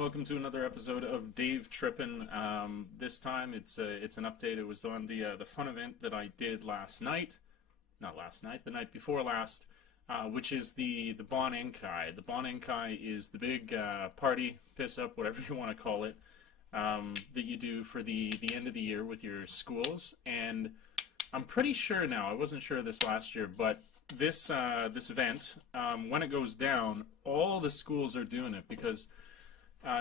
welcome to another episode of Dave Trippin. This time it's an update. It was on the fun event that I did last night, not last night, the night before last, which is the Bon Enkai. The Bon Enkai is the big party, piss up, whatever you want to call it, that you do for the end of the year with your schools. And I'm pretty sure now, I wasn't sure of this last year, but this event, when it goes down, all the schools are doing it because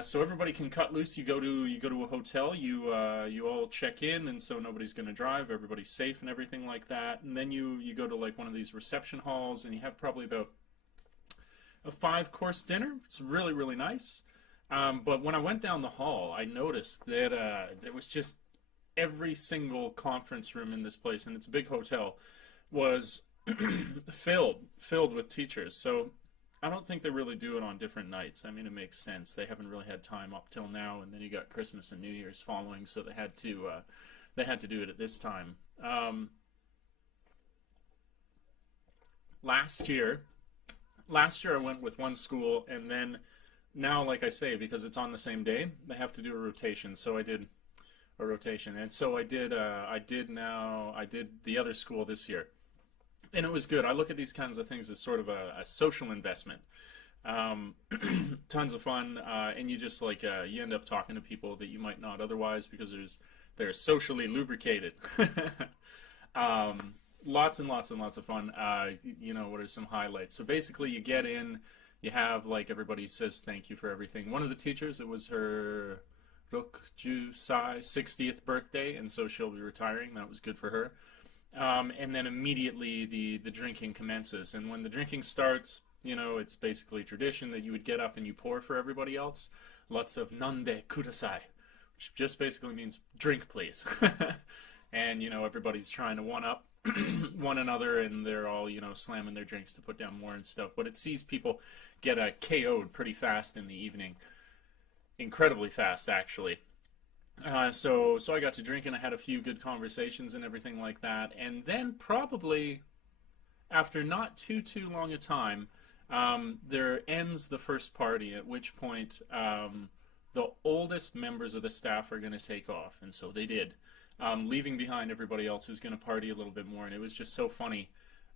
so everybody can cut loose. You go to a hotel, you all check in, and so nobody's going to drive, everybody's safe and everything like that. And then you go to like one of these reception halls, and you have probably about a 5-course dinner. It's really, really nice. But when I went down the hall, I noticed that there was just every single conference room in this place, and it's a big hotel, was filled with teachers. So I don't think they really do it on different nights. I mean, it makes sense. They haven't really had time up till now, and then you got Christmas and New Year's following, so they had to do it at this time. Last year I went with one school, and then now, like I say, because it's on the same day, they have to do a rotation. So I did a rotation, and so I did the other school this year. And it was good. I look at these kinds of things as sort of a social investment. Tons of fun, and you just like you end up talking to people that you might not otherwise because they're socially lubricated. Lots and lots and lots of fun. You know, what are some highlights? So basically, you get in, you have like everybody says thank you for everything. One of the teachers, it was her Rokju Sai 60th birthday, and so she'll be retiring. That was good for her. And then immediately the drinking commences. And when the drinking starts, you know, it's basically tradition that you would get up and you pour for everybody else. Lots of nande kudasai, which just basically means drink, please. And, you know, everybody's trying to one-up one another, and they're all, you know, slamming their drinks to put down more and stuff. But it sees people get KO'd pretty fast in the evening. Incredibly fast, actually. So I got to drink, and I had a few good conversations and everything like that. And then probably after not too long a time, there ends the first party, at which point the oldest members of the staff are going to take off. And so they did, leaving behind everybody else who's going to party a little bit more. And it was just so funny.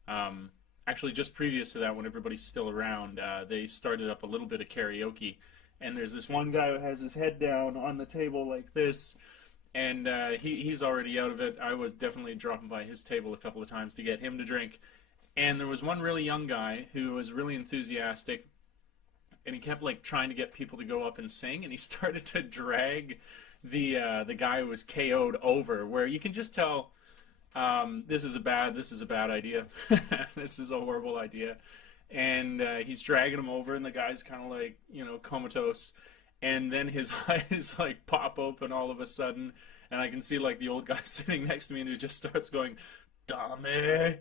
Actually, just previous to that, when everybody's still around, they started up a little bit of karaoke. And there's this one guy who has his head down on the table like this, and he's already out of it. I was definitely dropping by his table a couple of times to get him to drink. And there was one really young guy who was really enthusiastic, and he kept like trying to get people to go up and sing, and he started to drag the guy who was KO'd over, where you can just tell this is a bad idea. This is a horrible idea. And he's dragging him over, and the guy's kind of like, you know, comatose. And then his eyes like pop open all of a sudden, and I can see like the old guy sitting next to me, and he just starts going, "Dame,"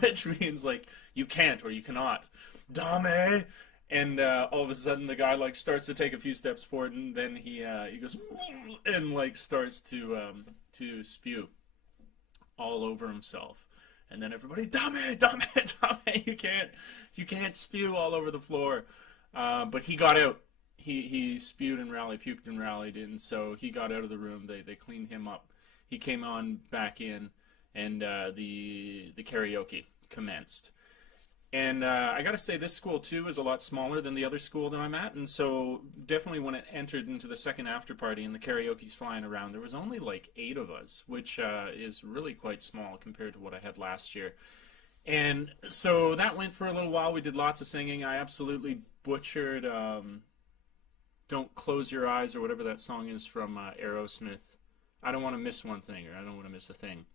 which means like you can't or you cannot, "Dame." And all of a sudden the guy like starts to take a few steps forward, and then he goes and like starts to spew all over himself. And then everybody, "Dame, dame, dame," you can't spew all over the floor. But he got out. He spewed and rallied, puked and rallied, and so he got out of the room. They cleaned him up. He came on back in, and the karaoke commenced. And I gotta say, this school too is a lot smaller than the other school that I'm at, and so definitely when it entered into the second after party and the karaoke's flying around, there was only like 8 of us, which is really quite small compared to what I had last year. And so that went for a little while. We did lots of singing. I absolutely butchered "Don't Close Your Eyes" or whatever that song is from Aerosmith. I don't want to miss one thing, or I don't want to miss a thing.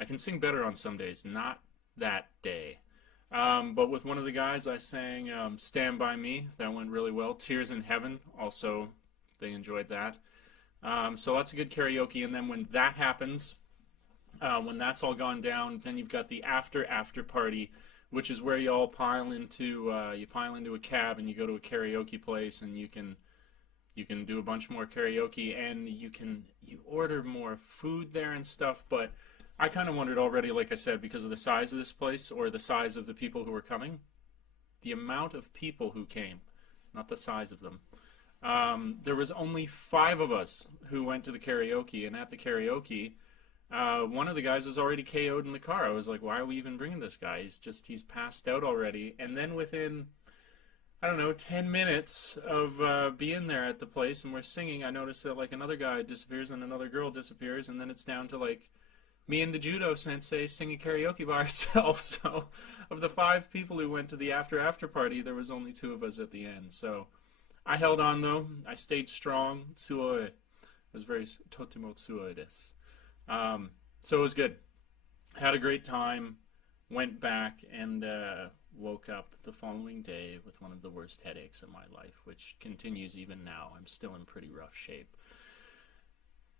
I can sing better on some days, not that day. But with one of the guys, I sang "Stand By Me." That went really well. "Tears in Heaven," also, they enjoyed that. So lots of good karaoke. And then when that happens, when that's all gone down, then you've got the after party, which is where you all pile into a cab, and you go to a karaoke place, and you can do a bunch more karaoke, and you order more food there and stuff. But I kind of wondered already, like I said, because of the size of this place, or the size of the people who were coming, the amount of people who came, not the size of them, There was only 5 of us who went to the karaoke, and at the karaoke, one of the guys was already KO'd in the car. I was like, why are we even bringing this guy? He's passed out already. And then within, I don't know, 10 minutes of being there at the place and we're singing, I noticed that like another guy disappears and another girl disappears, and then it's down to like me and the judo sensei singing karaoke by ourselves. So of the 5 people who went to the after party, there was only 2 of us at the end. So I held on though. I stayed strong. Tsuoi. It was very totemo tsuoi desu. So it was good. Had a great time. Went back and woke up the following day with one of the worst headaches of my life, which continues even now. I'm still in pretty rough shape.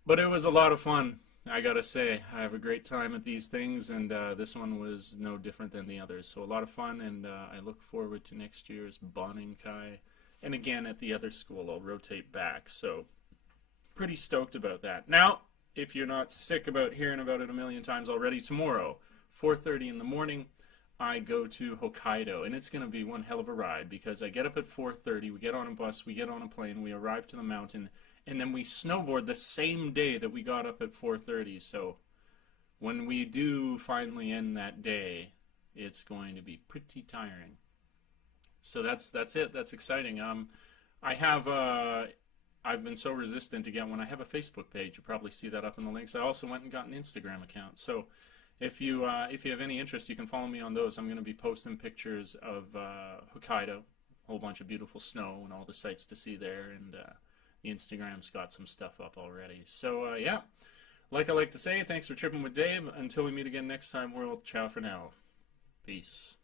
But it was a lot of fun, I gotta say. I have a great time at these things, and this one was no different than the others. So a lot of fun, and I look forward to next year's Bonninkai. And again, at the other school, I'll rotate back. So pretty stoked about that. Now, if you're not sick about hearing about it a million times already, tomorrow, 4:30 in the morning, I go to Hokkaido, and it's going to be one hell of a ride because I get up at 4:30, we get on a bus, we get on a plane, we arrive to the mountain, and then we snowboard the same day that we got up at 4:30. So when we do finally end that day, it's going to be pretty tiring. So that's it. That's exciting. I've been so resistant to get one. I have a Facebook page. You'll probably see that up in the links. I also went and got an Instagram account. So if you have any interest, you can follow me on those. I'm going to be posting pictures of Hokkaido, a whole bunch of beautiful snow and all the sights to see there. And the Instagram's got some stuff up already. So yeah, like I like to say, thanks for tripping with Dave. Until we meet again next time, world. Ciao for now. Peace.